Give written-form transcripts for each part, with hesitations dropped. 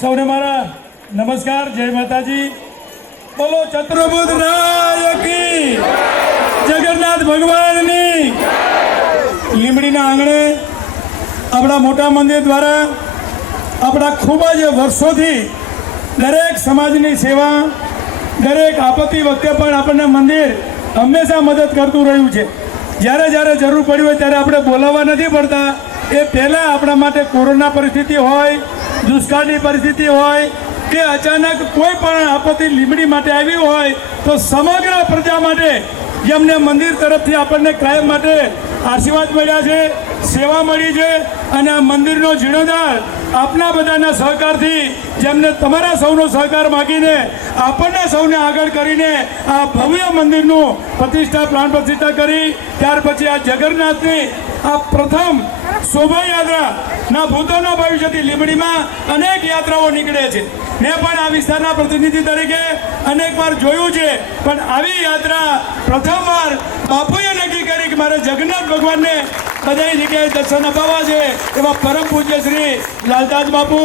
સૌને મારા નમસ્કાર, જય માતાજી. બોલો ચતુર્ભુજ રાય કી, જગન્નાથ ભગવાનની. લીંબડીના આંગણે આપણા મોટા મંદિર દ્વારા આપણા ખૂબ જ વર્ષોથી દરેક સમાજની સેવા, દરેક આપત્તિ વખતે પણ આપણને મંદિર હંમેશા મદદ કરતું રહ્યું છે. જ્યારે જ્યારે જરૂર પડી હોય ત્યારે આપણે બોલાવવા નથી પડતા. એ પહેલાં આપણા માટે કોરોના પરિસ્થિતિ હોય, દુષ્કાળની પરિસ્થિતિ હોય કે અચાનક કોઈ પણ આપત્તિ લીંબડી માટે આવી હોય તો સમગ્ર પ્રજા માટે જેમને મંદિર તરફથી આપણને કાયમ માટે આશીર્વાદ મળ્યા છે, સેવા મળી છે, અને આ મંદિરનો જીર્ણોદ્ધાર આપના બધાના સહકારથી, જેમને તમારા સૌનો સહકાર માગીને આપણને સૌને આગળ કરીને આ ભવ્ય મંદિરનું પ્રાણ પ્રતિષ્ઠા કરી. ત્યાર પછી આ જગન્નાથની આ પ્રથમ શોભાયાત્રાના ભૂતોના ભવિષ્યથી લીંબડીમાં અનેક યાત્રાઓ નીકળે છે. મેં પણ આ વિસ્તારના પ્રતિનિધિ તરીકે અનેક વાર જોયું છે, પણ આવી યાત્રા પ્રથમવાર બાપુએ નક્કી કરી કે મારે જગન્નાથ ભગવાનને બધી જગ્યાએ દર્શન અપાવવા છે. એવા પરમ પૂજ્ય શ્રી લાલદાસ બાપુ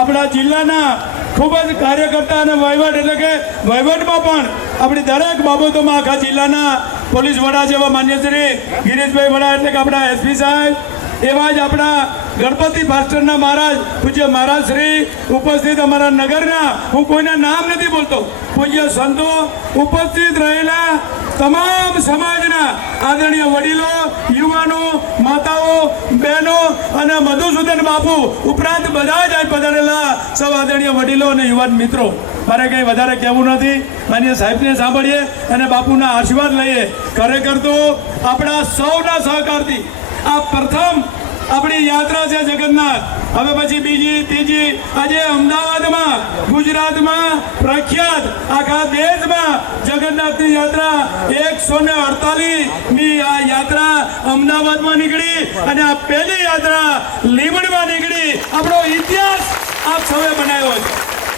આપણા જિલ્લાના ખૂબ જ કાર્યકર્તા અને વહીવટ, એટલે કે વહીવટમાં પણ આપણી દરેક બાબતોમાં આખા જિલ્લાના પોલીસ વડા જેવા માન્ય શ્રી ગિરીશભાઈ વડા, એટલે કે આપણા એસપી સાહેબ, એવા જ આપણા ગણપતિ ફાસ્ટરના મહારાજ, પૂજ્ય મહારાજ શ્રી ઉપસ્થિત, અમારા નગરના, હું કોઈના નામ નથી બોલતો, પૂજ્ય સંતો, ઉપસ્થિત રહેલા તમામ સમાજના આદરણીય વડીલો, યુવાનો, માતાઓ, બહેનો અને મધુસૂદન બાપુ ઉપરાંત બધા જ પધારેલા સૌ આદરણીય વડીલો અને યુવાન મિત્રો, મારે કંઈ વધારે કહેવું નથી. માન્ય સાહેબને સાંભળીએ અને બાપુના આશીર્વાદ લઈએ. ખરેખર તો આપણા સૌના સહકારથી આ પ્રથમ આપણી યાત્રા છે જગન્નાથ. હવે પછી બીજી, ત્રીજી, આજે અમદાવાદમાં, ગુજરાતમાં પ્રખ્યાત, આખા દેશમાં જગન્નાથની યાત્રા 148મી આ યાત્રા અમદાવાદમાં નીકળી અને આ પહેલી યાત્રા લીંબડીમાં નીકળી. આપણો ઇતિહાસ આપ સૌએ બનાવ્યો છે.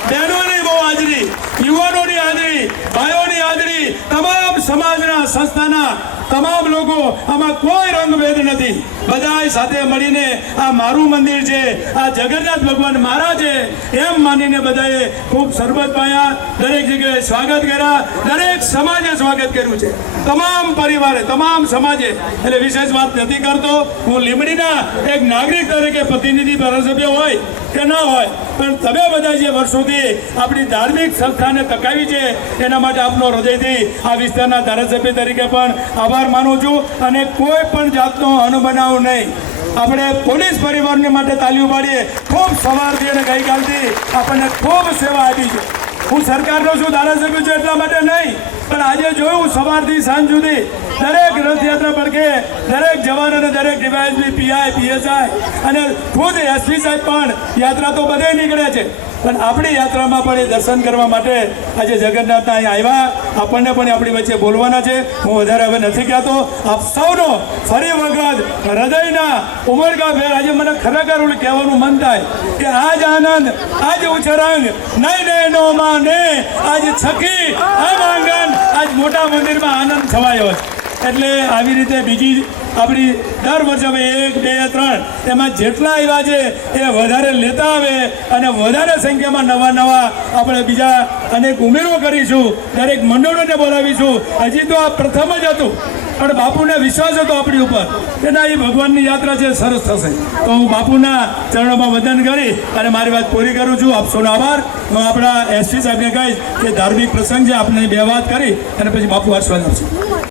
બહેનોની બહુ હાજરી, યુવાનોની હાજરી, ભાઈઓની હાજરી, તમામ સમાજના, સંસ્થાના તમામ લોકો, આમાં કોઈ રંગભેદ નથી. બધા સાથે મળીને આ મારું મંદિર છે, આ જગન્નાથ ભગવાન મારા છે એમ માનીને બધાએ ખૂબ શરબત પાયા, દરેક જગ્યાએ સ્વાગત કર્યા, દરેક સમાજે સ્વાગત કર્યું છે, તમામ પરિવારે, તમામ સમાજે. એટલે વિશેષ વાત નથી કરતો. હું લીંબડીના એક નાગરિક તરીકે પ્રતિનિધિ ધારાસભ્ય હોય કે ન હોય, પણ તમે બધા જે વર્ષોથી આપણી ધાર્મિક સંસ્થાને તકાવી છે એના માટે આપનો હૃદયથી આ વિસ્તારના ધારાસભ્ય તરીકે પણ આભાર માનું છું. અને કોઈ પણ જાતનો અણબનાવ નહીં. આપણે પોલીસ પરિવારને માટે તાલીઓ પાડીએ. ખૂબ સવારથી અને ગઈકાલથી આપણને ખૂબ સેવા આપી છે. હું સરકારનો છું, ધારાસભ્ય છું એટલા માટે નહીં, પણ આજે જોયું સવારથી સાંજ સુધી દરેક રથયાત્રા પર કે દરેક જવાન અને દરેક ડીવાયએસપી, પીઆઈ, પીએસઆઈ અને ખુદ એસપી સાહેબ પણ યાત્રા તો બધે નીકળે છે, પણ આપણી યાત્રામાં પણ એ દર્શન કરવા માટે આજે જગન્નાથના અહીં આવ્યા. આપણને પણ આપણી વચ્ચે બોલવાના છે. હું વધારે હવે નથી કહેતો. આપ સૌનો ફરી વખત હૃદયના ઉમળકાભેર આજે મને ખરેખર કહેવાનું મન થાય કે આજ આનંદ, આજ ઉછરંગ, નહીં નયનો માને, આજ છકી આમ આંગણ, આજ મોટા મંદિરમાં આનંદ છવાયો છે. એટલે આવી રીતે બીજી આપણી દર વર્ષે 1, 2, 3 એમાં જેટલા આવ્યા છે એ વધારે લેતા આવે અને વધારે સંખ્યામાં નવા આપણે બીજા અનેક ઉમેરો કરીશું. દરેક મંડળોને બોલાવીશું. હજી તો આ પ્રથમ જ હતું, પણ બાપુને વિશ્વાસ હતો આપણી ઉપર કે ના, એ ભગવાનની યાત્રા છે, સરસ થશે. તો હું બાપુના ચરણોમાં વંદન કરી અને મારી વાત પૂરી કરું છું. આપ સૌનો આભાર. હું આપણા એસપી સાહેબને કહીશ કે ધાર્મિક પ્રસંગ છે, આપણે 2 વાત કરી અને પછી બાપુ આશીર્વાદ આપશે.